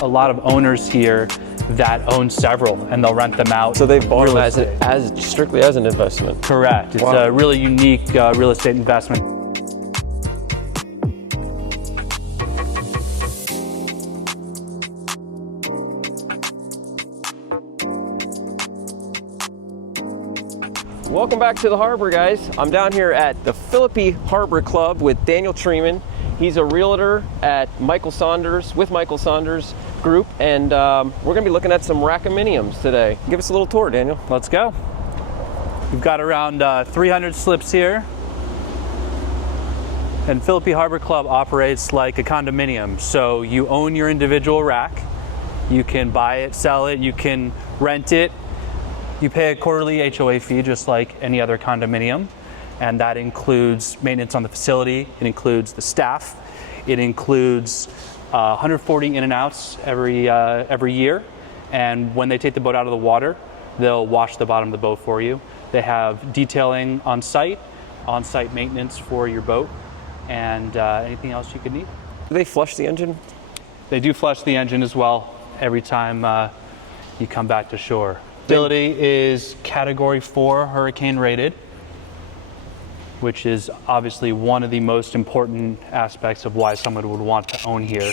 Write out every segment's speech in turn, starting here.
a lot of owners here that own several, and they'll rent them out. So they've bought them as strictly as an investment? Correct. It's a really unique real estate investment. Welcome back to the harbor, guys. I'm down here at the Phillippi Harbor Club with Daniel Treiman. He's a realtor at Michael Saunders, with Michael Saunders Group, and we're gonna be looking at some rackaminiums today. Give us a little tour, Daniel. Let's go. We've got around 300 slips here. And Phillippi Harbor Club operates like a condominium. So you own your individual rack. You can buy it, sell it, you can rent it. You pay a quarterly HOA fee just like any other condominium, and that includes maintenance on the facility, it includes the staff, it includes 140 in and outs every year, and when they take the boat out of the water, they'll wash the bottom of the boat for you. They have detailing on-site maintenance for your boat, and anything else you could need. Do they flush the engine? They do flush the engine as well every time you come back to shore. Facility is Category 4 hurricane rated, which is obviously one of the most important aspects of why someone would want to own here.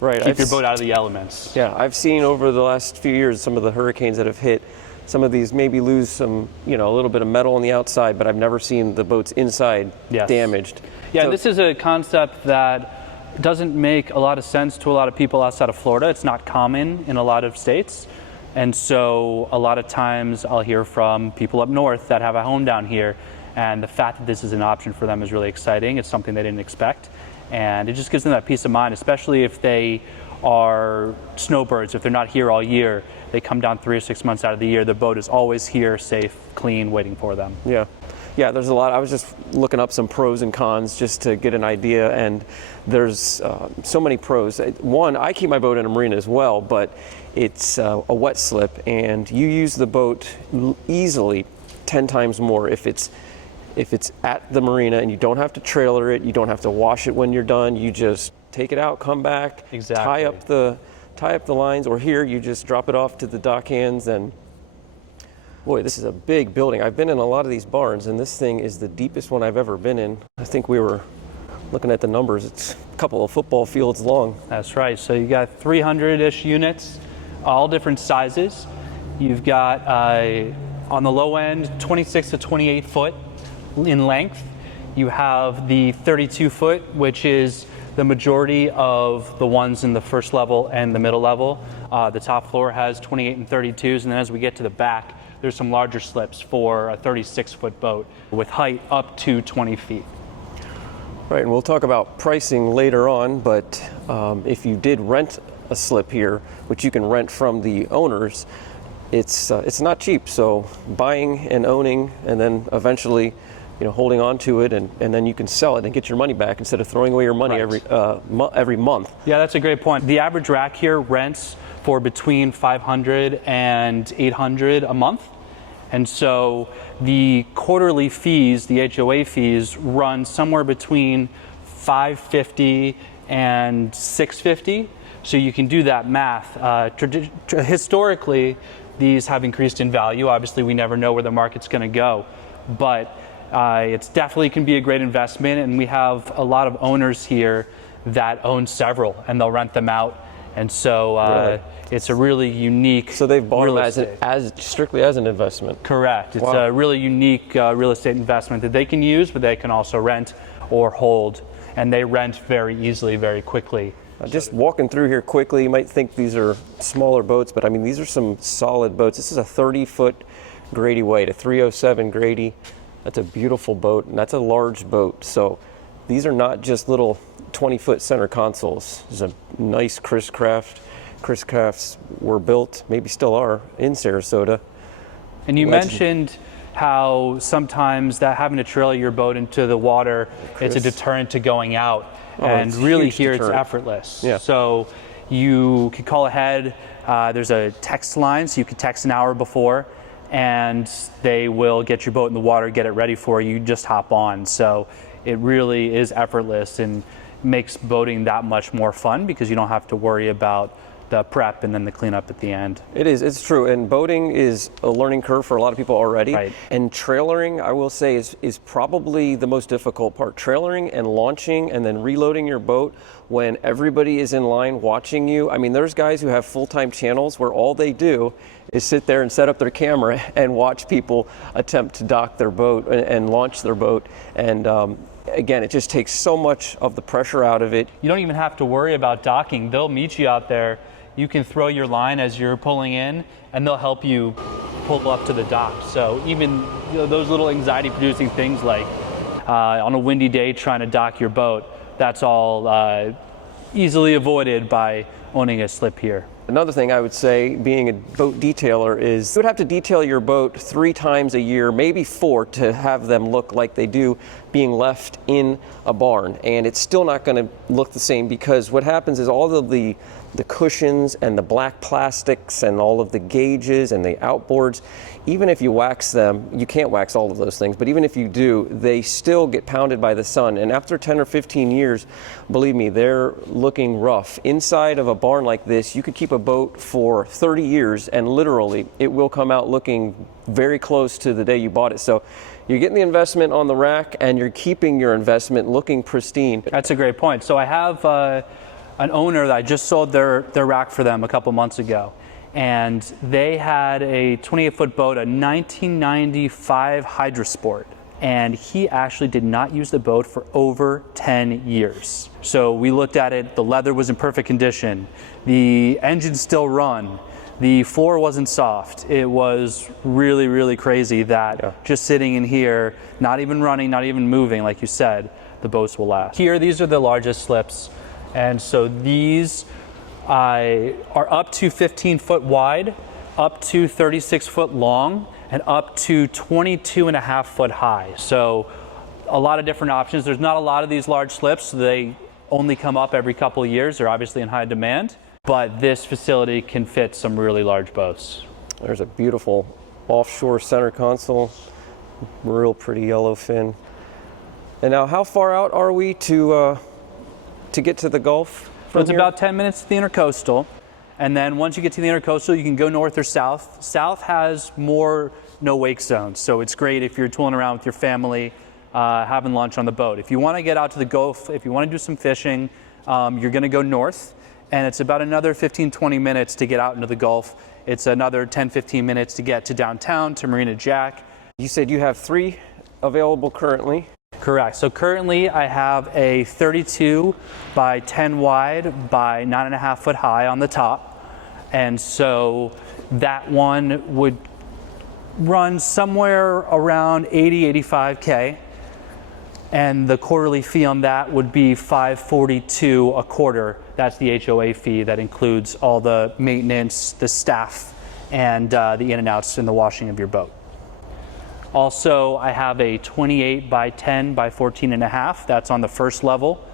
Right. Keep your boat out of the elements. Yeah, I've seen over the last few years some of the hurricanes that have hit. Some of these maybe lose some, a little bit of metal on the outside, but I've never seen the boats inside damaged. Yeah, so, this is a concept that doesn't make a lot of sense to a lot of people outside of Florida. It's not common in a lot of states. And so a lot of times I'll hear from people up north that have a home down here, and the fact that this is an option for them is really exciting. It's something they didn't expect, and it just gives them that peace of mind, especially if they are snowbirds. If they're not here all year, they come down 3 or 6 months out of the year, the boat is always here, safe, clean, waiting for them. Yeah, there's a lot. I was just looking up some pros and cons just to get an idea, and there's so many pros. One, I keep my boat in a marina as well, but it's a wet slip, and you use the boat easily 10 times more if it's at the marina, and you don't have to trailer it, you don't have to wash it when you're done. You just take it out, come back, tie up the lines, or here you just drop it off to the dock hands. And boy, this is a big building. I've been in a lot of these barns, and this thing is the deepest one I've ever been in. I think we were looking at the numbers. It's a couple of football fields long. That's right. So you got 300-ish units, all different sizes. You've got, on the low end, 26 to 28 foot in length. You have the 32 foot, which is the majority of the ones in the first level and the middle level. The top floor has 28 and 32s, and then as we get to the back, there's some larger slips for a 36-foot boat with height up to 20 feet. Right, and we'll talk about pricing later on, but if you did rent a slip here, which you can rent from the owners, it's not cheap. So buying and owning, and then eventually, holding on to it, and then you can sell it and get your money back instead of throwing away your money every month. Yeah, that's a great point. The average rack here rents for between $500 and $800 a month. And so the quarterly fees, the HOA fees, run somewhere between $550 and $650. So you can do that math. Historically, these have increased in value. Obviously, we never know where the market's going to go, but it's definitely can be a great investment. And we have a lot of owners here that own several, and they'll rent them out. And so it's a really unique. So they've bought them as strictly as an investment. Correct. It's a really unique real estate investment that they can use, but they can also rent or hold, and they rent very easily, very quickly. Just walking through here quickly, you might think these are smaller boats, but I mean, these are some solid boats. This is a 30-foot Grady White, a 307 Grady. That's a beautiful boat, and that's a large boat. So these are not just little 20-foot center consoles. There's a nice Chris Craft. Chris Crafts were built, maybe still are, in Sarasota. And you mentioned how sometimes that having to trailer your boat into the water, it's a deterrent to going out. And really here it's effortless. Yeah. So you could call ahead. There's a text line, so you could text an hour before, and they will get your boat in the water, get it ready for you. You just hop on. So it really is effortless and makes boating that much more fun because you don't have to worry about the prep and then the cleanup at the end. It is, it's true. And boating is a learning curve for a lot of people already. Right. And trailering, I will say, is probably the most difficult part. Trailering and launching and then reloading your boat when everybody is in line watching you. I mean, there's guys who have full-time channels where all they do is sit there and set up their camera and watch people attempt to dock their boat and launch their boat. And again, it just takes so much of the pressure out of it. You don't even have to worry about docking. They'll meet you out there. You can throw your line as you're pulling in, and they'll help you pull up to the dock. So even those little anxiety-producing things like on a windy day trying to dock your boat, that's all easily avoided by owning a slip here. Another thing I would say, being a boat detailer, is you would have to detail your boat 3 times a year, maybe 4, to have them look like they do being left in a barn. And it's still not going to look the same, because what happens is all of the cushions and the black plastics and all of the gauges and the outboards, even if you wax them, you can't wax all of those things, but even if you do, they still get pounded by the sun. And after 10 or 15 years, believe me, they're looking rough. Inside of a barn like this, you could keep a boat for 30 years and literally it will come out looking very close to the day you bought it. So you're getting the investment on the rack and you're keeping your investment looking pristine. That's a great point. So I have an owner that I just sold their rack for them a couple months ago. And they had a 28-foot boat, a 1995 Hydrosport. And he actually did not use the boat for over 10 years. So we looked at it, the leather was in perfect condition. The engine still run. The floor wasn't soft. It was really, really crazy that just sitting in here, not even running, not even moving, like you said, the boats will last. Here, these are the largest slips. And so these are up to 15 foot wide, up to 36 foot long, and up to 22.5 foot high. So a lot of different options. There's not a lot of these large slips. So they only come up every couple of years. They're obviously in high demand, but this facility can fit some really large boats. There's a beautiful offshore center console, real pretty yellow fin. And now how far out are we to get to the Gulf? So it's about 10 minutes to the intercoastal. And then once you get to the intercoastal, you can go north or south. South has more no-wake zones. So it's great if you're tooling around with your family, having lunch on the boat. If you want to get out to the Gulf, if you want to do some fishing, you're going to go north. And it's about another 15, 20 minutes to get out into the Gulf. It's another 10, 15 minutes to get to downtown, to Marina Jack. You said you have 3 available currently. Correct. So currently I have a 32 by 10 wide by 9.5 foot high on the top. And so that one would run somewhere around 80, 85K. And the quarterly fee on that would be $542 a quarter. That's the HOA fee that includes all the maintenance, the staff, and the in and outs and the washing of your boat. Also, I have a 28 by 10 by 14.5. That's on the first level.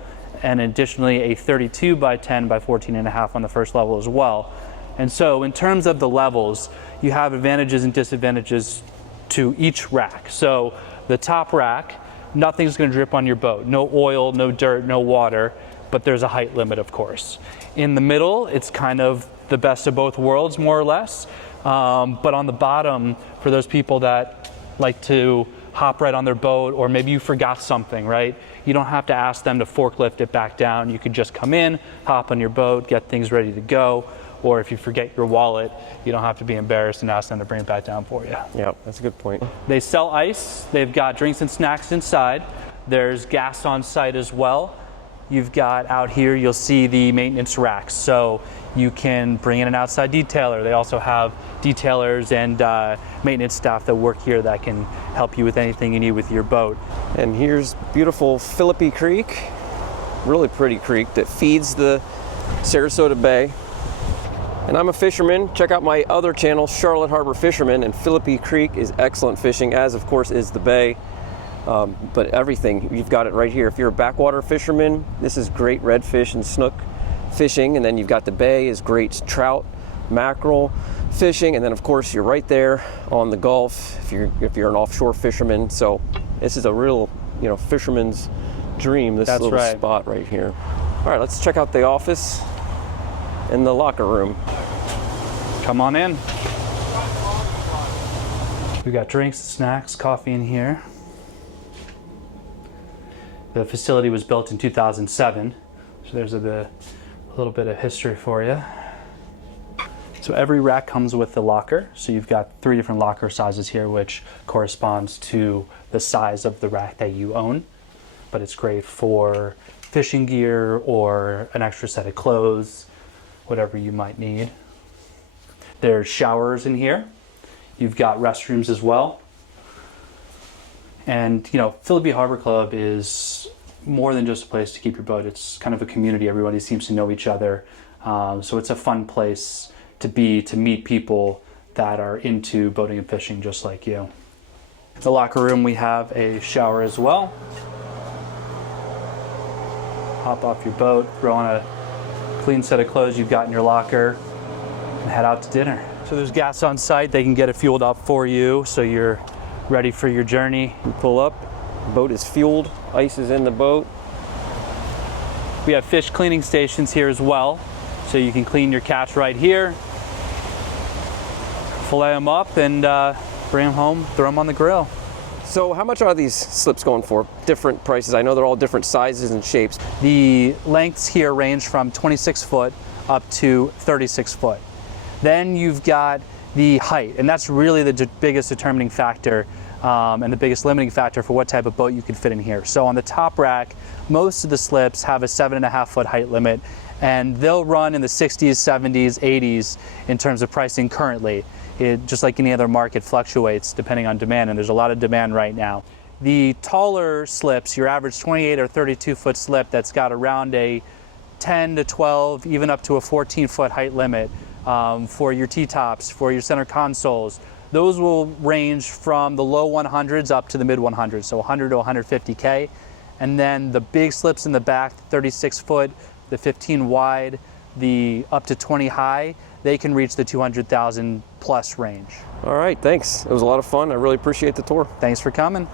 And additionally, a 32 by 10 by 14.5 on the first level as well. And so in terms of the levels, you have advantages and disadvantages to each rack. So the top rack, nothing's going to drip on your boat. No oil, no dirt, no water, but there's a height limit, of course. In the middle, it's kind of the best of both worlds, more or less. But on the bottom, for those people that like to hop right on their boat, or maybe you forgot something, right? You don't have to ask them to forklift it back down. You could just come in, hop on your boat, get things ready to go. Or if you forget your wallet, you don't have to be embarrassed and ask them to bring it back down for you. Yeah, that's a good point. They sell ice. They've got drinks and snacks inside. There's gas on site as well. You've got out here, you'll see the maintenance racks. So you can bring in an outside detailer. They also have detailers and maintenance staff that work here that can help you with anything you need with your boat. And here's beautiful Phillippi Creek, really pretty creek that feeds the Sarasota Bay. And I'm a fisherman. Check out my other channel, Charlotte Harbor Fisherman, and Phillippi Creek is excellent fishing, as of course is the bay. But everything, you've got it right here. If you're a backwater fisherman, this is great redfish and snook fishing. And then you've got the bay is great trout, mackerel fishing. And then of course you're right there on the Gulf if you're an offshore fisherman. So this is a real, fisherman's dream, this little spot right here. All right, let's check out the office. in the locker room. Come on in. We got drinks, snacks, coffee in here. The facility was built in 2007, so there's a little bit of history for you. So every rack comes with a locker. So you've got 3 different locker sizes here, which corresponds to the size of the rack that you own. But it's great for fishing gear or an extra set of clothes, whatever you might need. There's showers in here. You've got restrooms as well. And you know, Phillippi Harbor Club is more than just a place to keep your boat. It's kind of a community. Everybody seems to know each other. So it's a fun place to be, to meet people that are into boating and fishing just like you. The locker room, we have a shower as well. Hop off your boat, throw on a clean set of clothes you've got in your locker, and head out to dinner. So there's gas on site. They can get it fueled up for you so you're ready for your journey. You pull up, boat is fueled, ice is in the boat. We have fish cleaning stations here as well, so you can clean your catch right here, fillet them up, and bring them home, throw them on the grill. So how much are these slips going for? Different prices. I know they're all different sizes and shapes. The lengths here range from 26 foot up to 36 foot. Then you've got the height, and that's really the biggest determining factor and the biggest limiting factor for what type of boat you can fit in here. So on the top rack, most of the slips have a 7.5 foot height limit, and they'll run in the 60s, 70s, 80s in terms of pricing currently. It, just like any other market, fluctuates depending on demand, and there's a lot of demand right now. The taller slips, your average 28 or 32 foot slip that's got around a 10 to 12, even up to a 14 foot height limit, for your T-tops, for your center consoles. Those will range from the low 100s up to the mid 100s, so 100 to 150K. And then the big slips in the back, 36 foot, the 15 wide, the up to 20 high, they can reach the 200,000 plus range. All right, thanks. It was a lot of fun. I really appreciate the tour. Thanks for coming.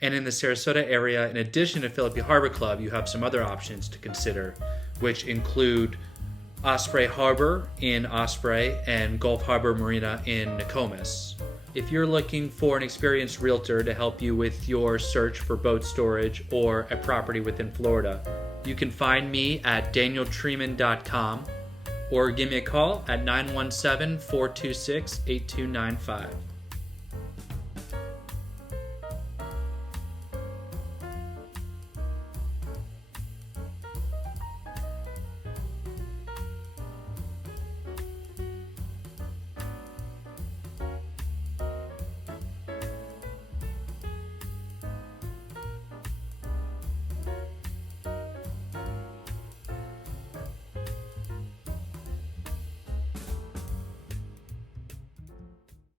And in the Sarasota area, in addition to Phillippi Harbor Club, you have some other options to consider, which include Osprey Harbor in Osprey and Gulf Harbor Marina in Nokomis. If you're looking for an experienced realtor to help you with your search for boat storage or a property within Florida, you can find me at danieltreiman.com or give me a call at 917-426-8295.